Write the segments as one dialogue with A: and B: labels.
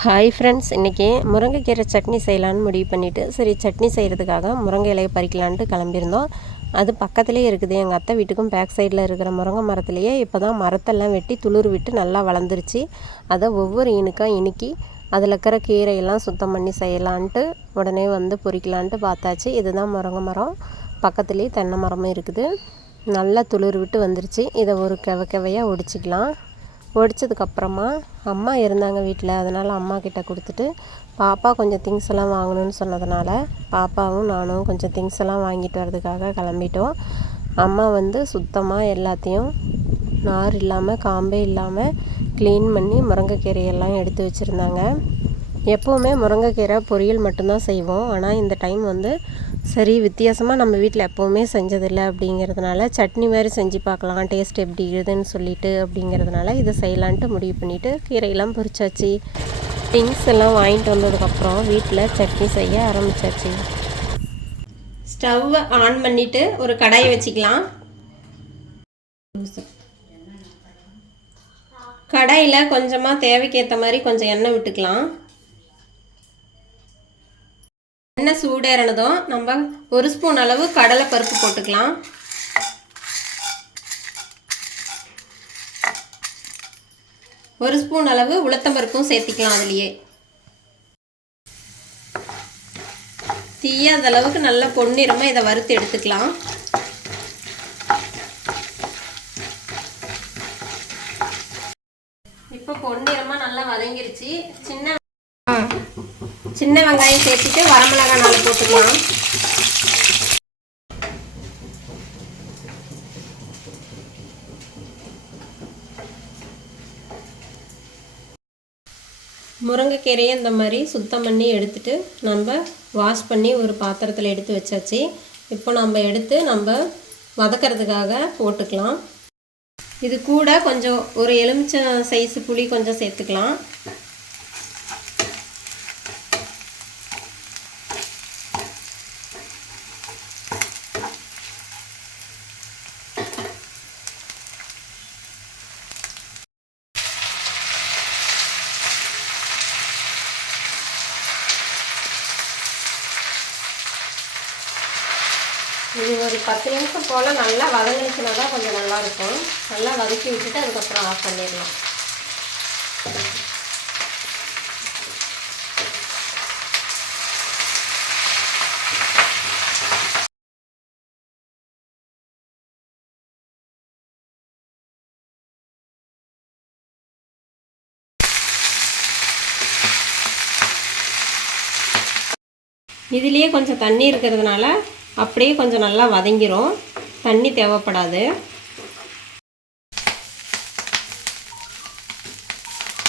A: Hi friends இன்றைக்கி முருங்கைக்கீரை சட்னி செய்யலான்னு முடிவு பண்ணிவிட்டு சரி சட்னி செய்கிறதுக்காக முருங்கை இலையை பறிக்கலான்ட்டு கிளம்பியிருந்தோம். அது பக்கத்துலேயே இருக்குது. எங்கள் அத்தை வீட்டுக்கும் பேக் சைடில் இருக்கிற முருங்கை மரத்துலேயே இப்போ தான் மரத்தெல்லாம் வெட்டி துளிர் விட்டு நல்லா வளர்ந்துருச்சு. அதை ஒவ்வொரு இனுக்காக இனுக்கி அதில் இருக்கிற கீரையெல்லாம் சுத்தம் பண்ணி செய்யலான்ட்டு உடனே வந்து பொறிக்கலான்ட்டு பார்த்தாச்சு. இதுதான் முருங்கை மரம். பக்கத்துலேயே தென்னை மரமும் இருக்குது. நல்லா துளிர் விட்டு வந்துருச்சு. இதை ஒரு கெவ கெவையாக ஒடிச்சிக்கலாம். ஒடிச்சதுக்கப்புறமா அம்மா இருந்தாங்க வீட்டில் அதனால் அம்மா கிட்ட கொடுத்துட்டு பாப்பா கொஞ்சம் திங்ஸ் எல்லாம் வாங்கணும்னு சொன்னதுனால பாப்பாவும் நானும் கொஞ்சம் திங்ஸ் எல்லாம் வாங்கிட்டு வரதுக்காக கிளம்பிட்டோம். அம்மா வந்து சுத்தமாக எல்லாத்தையும் நார் இல்லாமல் காம்பே இல்லாமல் க்ளீன் பண்ணி முருங்கைக்கீரையெல்லாம் எடுத்து வச்சுருந்தாங்க. எப்போவுமே முருங்கைக்கீரை பொரியல் மட்டும்தான் செய்வோம். ஆனால் இந்த டைம் வந்து சரி வித்தியாசமாக நம்ம வீட்டில் எப்போவுமே செஞ்சதில்லை அப்படிங்கிறதுனால சட்னி மாதிரி செஞ்சு பார்க்கலாம் டேஸ்ட் எப்படி இருக்குதுன்னு சொல்லிட்டு அப்படிங்கிறதுனால இதை செய்யலான்ட்டு முடிவு பண்ணிவிட்டு கீரையெல்லாம் பொறிச்சாச்சு திங்ஸ் எல்லாம் வாங்கிட்டு வந்ததுக்கப்புறம் வீட்டில் சட்னி செய்ய ஆரம்பிச்சாச்சு. ஸ்டவ்வை ஆன் பண்ணிவிட்டு ஒரு கடாயை வச்சுக்கலாம். கடாயில் கொஞ்சமாக தேவைக்கேற்ற மாதிரி கொஞ்சம் எண்ணெய் விட்டுக்கலாம் எண்ணெய் சூடேறினதும் நம்ம ஒரு ஸ்பூன் அளவு கடலை பருப்பு போட்டுக்கலாம். ஒரு ஸ்பூன் அளவு உளுத்தம்பருப்பும் சேர்த்திக்கலாம் அதுலேயே. தீயாத அளவுக்கு நல்ல பொன்னிறமாக இதை வறுத்து எடுத்துக்கலாம். இப்போ பொன்னிறமாக நல்லா வதங்கிருச்சு. சின்ன சின்ன வெங்காயம் சேர்த்துட்டு வரமிளகாய் நாலு போட்டுக்கலாம். முருங்கைக்கீரையை இந்த மாதிரி சுத்தம் பண்ணி எடுத்துட்டு நம்ம வாஷ் பண்ணி ஒரு பாத்திரத்தில் எடுத்து வச்சாச்சு. இப்போ நம்ம எடுத்து நம்ம வதக்கிறதுக்காக போட்டுக்கலாம். இது கூட கொஞ்சம் ஒரு எலுமிச்சம் சைஸு புளி கொஞ்சம் சேர்த்துக்கலாம். இது ஒரு பத்து நிமிஷம் போல் நல்லா வதங்கிச்சுனா தான் கொஞ்சம் நல்லாயிருக்கும். நல்லா வதக்கி விட்டுட்டு அதுக்கப்புறம் ஆஃப் பண்ணிடலாம். இதுலேயே கொஞ்சம் தண்ணி இருக்கிறதுனால அப்படியே கொஞ்சம் நல்லா வதங்கிரும். தண்ணி தேவைப்படாது.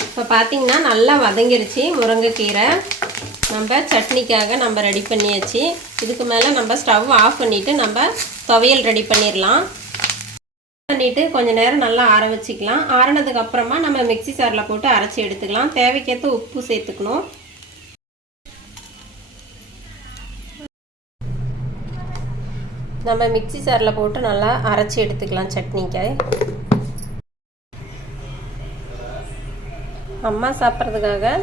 A: இப்போ பார்த்திங்கன்னா நல்லா வதங்கிருச்சு முருங்கைக்கீரை. நம்ம சட்னிக்காக நம்ம ரெடி பண்ணியாச்சு. இதுக்கு மேலே நம்ம ஸ்டவ் ஆஃப் பண்ணிவிட்டு நம்ம துவையல் ரெடி பண்ணிடலாம் பண்ணிவிட்டு கொஞ்சம் நேரம் நல்லா ஆற வச்சுக்கலாம். ஆறினதுக்கப்புறமா நம்ம மிக்சி சாரில் போட்டு அரைச்சி எடுத்துக்கலாம். தேவைக்கேற்ற உப்பு சேர்த்துக்கணும். நம்ம மிக்சி சாரில் போட்டு நல்லா அரைச்சி எடுத்துக்கலாம் சட்னிக்கு. அம்மா சாப்பிட்றதுக்காக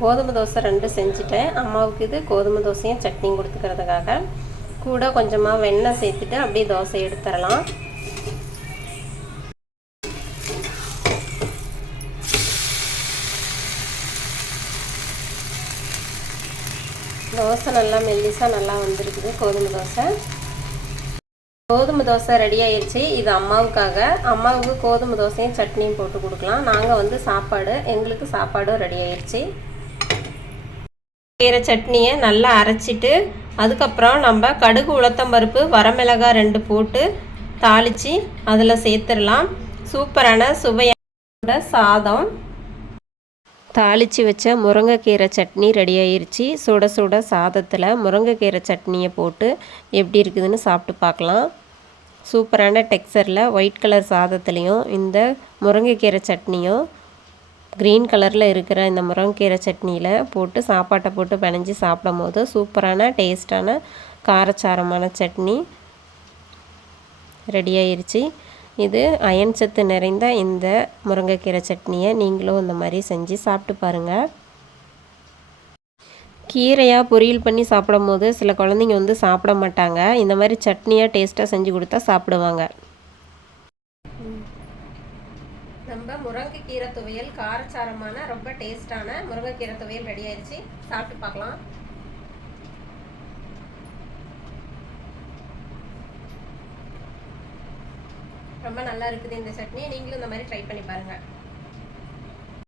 A: கோதுமை தோசை ரெண்டு செஞ்சுட்டேன். அம்மாவுக்கு இது கோதுமை தோசையும் சட்னியும் கொடுத்துக்கிறதுக்காக. கூட கொஞ்சமாக வெண்ணெய் சேர்த்துட்டு அப்படியே தோசை எடுத்துடலாம். தோசை நல்லா மெல்லிசாக நல்லா வந்திருக்குது கோதுமை தோசை. கோதுமை தோசை ரெடி ஆயிடுச்சு இது அம்மாவுக்காக. அம்மாவுக்கு கோதுமை தோசையும் சட்னியும் போட்டு கொடுக்கலாம். நாங்கள் வந்து சாப்பாடு எங்களுக்கு சாப்பாடும் ரெடி ஆயிடுச்சு கீரை சட்னியை நல்லா அரைச்சிட்டு அதுக்கப்புறம் நம்ம கடுகு உளுத்தம்பருப்பு வரமிளகாய் ரெண்டு போட்டு தாளித்து அதில் சேர்த்துடலாம். சூப்பரான சுவையான சாதம். தாளித்து வச்ச முருங்கைக்கீரை சட்னி ரெடி ஆயிருச்சு. சுட சுட சாதத்தில் முருங்கைக்கீரை சட்னியை போட்டு எப்படி இருக்குதுன்னு சாப்பிட்டு பார்க்கலாம். சூப்பரான டெக்ஸ்சரில் ஒயிட் கலர் சாதத்துலேயும் இந்த முருங்கைக்கீரை சட்னியும் க்ரீன் கலரில் இருக்கிற இந்த முருங்கைக்கீரை சட்னியில் போட்டு சாப்பாட்டை போட்டு பிணைஞ்சி சாப்பிடும் போது சூப்பரான டேஸ்டான காரச்சாரமான சட்னி ரெடி ஆயிருச்சு. இது அயன் சத்து நிறைந்த இந்த முருங்கைக்கீரை சட்னியை நீங்களும் இந்த மாதிரி செஞ்சு சாப்பிட்டு பாருங்கள் கீரையாக பொரியல் பண்ணி சாப்பிடும் போது சில குழந்தைங்க வந்து சாப்பிட மாட்டாங்க. இந்த மாதிரி சட்னியாக டேஸ்ட்டாக செஞ்சு கொடுத்தா சாப்பிடுவாங்க. நம்ம முருங்கைக்கீரை துவையல் காரச்சாரமான ரொம்ப டேஸ்டான முருங்கைக்கீரை துவையல் ரெடி ஆயிடுச்சு. சாப்பிட்டு பார்க்கலாம். ரொம்ப நல்லா இருக்குது இந்த சட்னி நீங்களும் இந்த மாதிரி ட்ரை பண்ணி பாருங்கள்